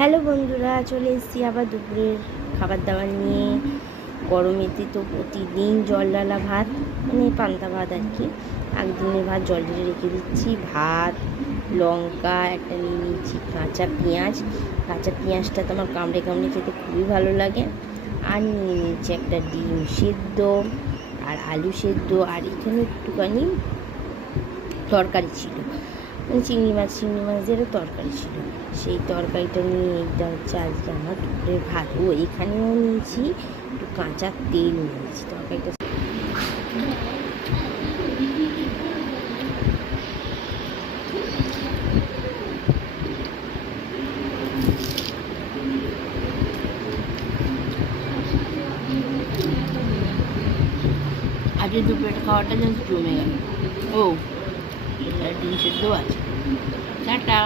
Hello বন্ধুরা, চলে এসেছি আবার দুপুরের খাবার দাবার নিয়ে। গরমেতে তো প্রতিদিন জল ডালা ভাত, মানে পান্তা ভাত আর কি। একদিনের ভাত জল ঢেলে রেখে দিচ্ছি। ভাত, লঙ্কা একটা নিয়ে নিচ্ছি, কাঁচা পেঁয়াজ। কাঁচা পেঁয়াজটা তো আমার কামড়ে কামড়ে খেতে খুবই ভালো লাগে। আর নিয়ে নিচ্ছি একটা ডিম সেদ্ধ আর আলু সেদ্ধ, আর এখানে একটুখানি তরকারি ছিল, মানে চিংড়ি মাছ দিয়ে তরকারি ছিল। সেই তরকারিটা নিয়ে এইটা হচ্ছে আজকে আমার দুপুরের ভাত। ও এখানেও নিয়েছি একটু কাঁচা তেল নিয়েছি তরকারিটা। আজকে দুপুরের খাওয়াটা জাস্ট জমে গেল। ও ডিম সেদ্ধ আছে। টাটা।